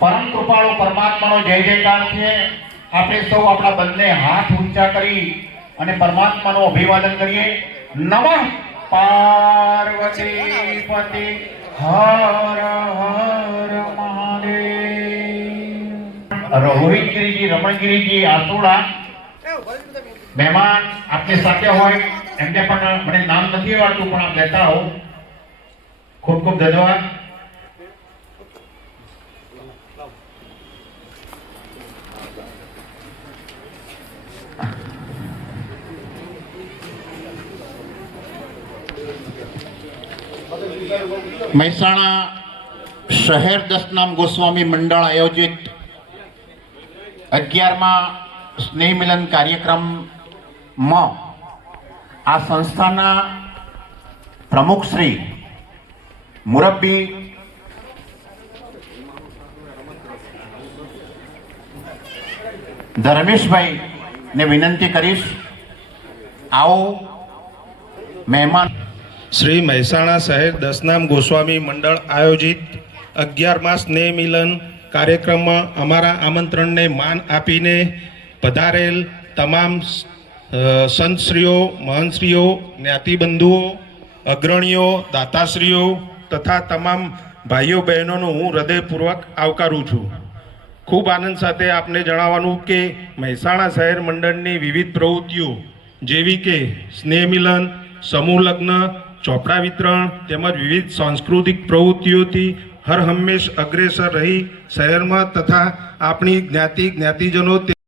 પરમ કૃપાળુ પરમાત્માનો જય જયકાર છે। આપણે સૌ આપણા બંને હાથ ઊંચા કરી અને પરમાત્માનું અભિવાદન કરીએ। નમઃ પાર્વતી પતિ હર હર મહાદેવ। રોહિતગીરીજી, રમણગીરીજી, આસુડા મહેમાન આપની સાથે હોય એમને પણ મને નામ નથી આવડતું, પણ આપ લેતા આવો। ખૂબ ખૂબ ધન્યવાદ। મહેસાણા શહેર દસનામ ગોસ્વામી મંડળ આયોજિત 11મા સ્નેહ મિલન કાર્યક્રમમાં આ સંસ્થાના પ્રમુખ શ્રી મુરબ્બી ધર્મેશભાઈ ને વિનંતી કરીશ, આવો મહેમાન। શ્રી મહેસાણા શહેર દસનામ ગોસ્વામી મંડળ આયોજિત 11મા સ્નેહ મિલન કાર્યક્રમમાં અમારા આમંત્રણને માન આપીને પધારેલ તમામ સંતશ્રીઓ, મહંતશ્રીઓ, જ્ઞાતિબંધુઓ, અગ્રણીઓ, દાતાશ્રીઓ તથા તમામ ભાઈઓ બહેનોનો હું હૃદયપૂર્વક આવકારું છું। ખૂબ આનંદ સાથે આપને જણાવવાનું કે મહેસાણા શહેર મંડળની વિવિધ પ્રવૃત્તિઓ જેવી કે સ્નેહ મિલન, સમૂહ લગ્ન, ચોપડા વિતરણ તેમજ વિવિધ સાંસ્કૃતિક પ્રવૃત્તિઓથી હર હંમેશ અગ્રેસર રહી શહેરમાં તથા આપણી જ્ઞાતિજનો